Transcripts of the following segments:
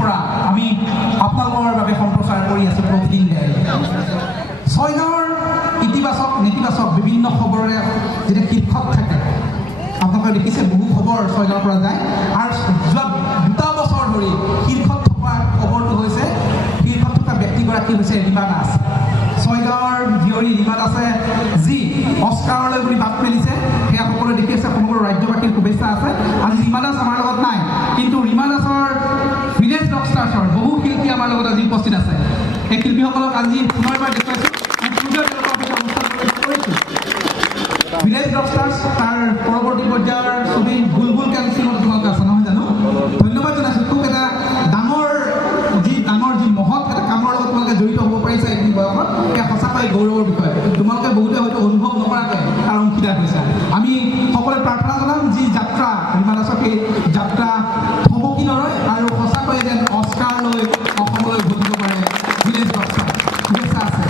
পৰা আমি আপোনালোকৰ বাবে সম্প্ৰচাৰ কৰি আছোঁ প্ৰতিদিন। ছয়গাঁৱৰ ইতিবাচক নেতিবাচক বিভিন্ন খবৰে যেতিয়া শীৰ্ষত থাকে, আপোনালোকে দেখিছে বহু খবৰ ছয়গাঁৱৰ পৰা যায়, আৰু যোৱা 2 বছৰ ধৰি শীৰ্ষত থকা খবৰটো হৈছে, শীৰ্ষত থকা ব্যক্তিগৰাকী হৈছে ৰীমা দাস। ছয়গাঁৱৰ জীয়ৰী ৰীমা দাসে যি অস্কাৰলৈ বুলি বাট মেলিছে, সেয়া সকলোৱে দেখি আছে। সমগ্ৰ ৰাজ্যবাসীৰ শুভেচ্ছা আছে। আজি ৰীমা দাস আমাৰ লগত নাই, কিন্তু ৰীমা দাসৰ ভিলেজ ৰকষ্টাৰ্ছৰ বহু শিল্পী আমাৰ লগত আজি উপস্থিত আছে। সেই শিল্পীসকলক আজি পুনৰবাৰ দেখুৱাইছোঁ। ভিলেজ ৰকষ্টাৰ্ছ তাৰ পৰৱৰ্তী পৰ্যায়ৰ ছবি বুলবুল কেনচিলত তোমালোকে আছে নহয় জানো? ধন্যবাদ জনাইছোঁ। খুব এটা ডাঙৰ যি মহৎ এটা কামৰ লগত তোমালোকে জড়িত হ'ব পাৰিছা এইখিনি বয়সত, সেয়া সঁচাকৈ গৌৰৱৰ বিষয়। তোমালোকে বহুতে হয়তো অনুভৱ নকৰাকৈ তাৰ অংশীদাৰ হৈছা। আমি সকলোৱে প্ৰাৰ্থনা জনাম যি যাত্ৰা ৰীমা দাসৰ, সেই যাত্ৰা থমকি নৰয় আৰু সঁচাকৈয়ে যেন অস্কাৰ লৈ অসমলৈ উভতিব পাৰে ভিলেজ ৰকষ্টাৰ। শুভেচ্ছা আছে।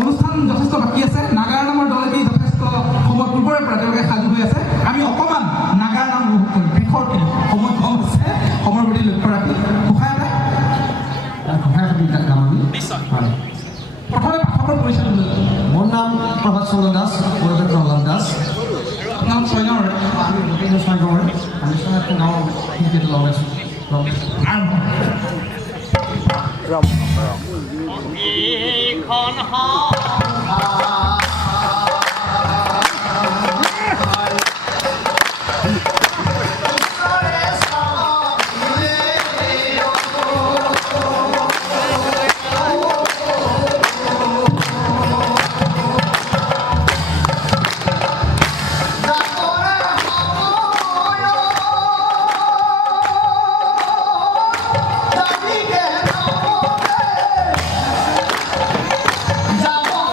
অনুষ্ঠান যথেষ্ট বাকী আছে। নাগাৰা নামৰ দলেদি যথেষ্ট সময় পূৰ্বৰে পৰা তেওঁলোকে সাজু হৈ আছে। আমি অকণমান নাগাৰা নাম উপভোগ কৰিম। শেষৰ সময় কম আছে, সময়ৰ প্ৰতি লক্ষ্য ৰাখি গোসাঁই গাম আমি হয়। প্ৰথমে পাঠকৰ পৰিচয় দিলোঁ। মোৰ নাম প্ৰভাত চন্দ্ৰ দাস, পৰিৱেশ প্ৰহ্লাদ দাস। নাম ছয়গাঁৱৰ, আমি গোটেই ছয়গাঁৱৰ, আমি ছয়গাঁও গাঁৱৰ শিল্পীটো লগাইছোঁ। Come on.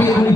এই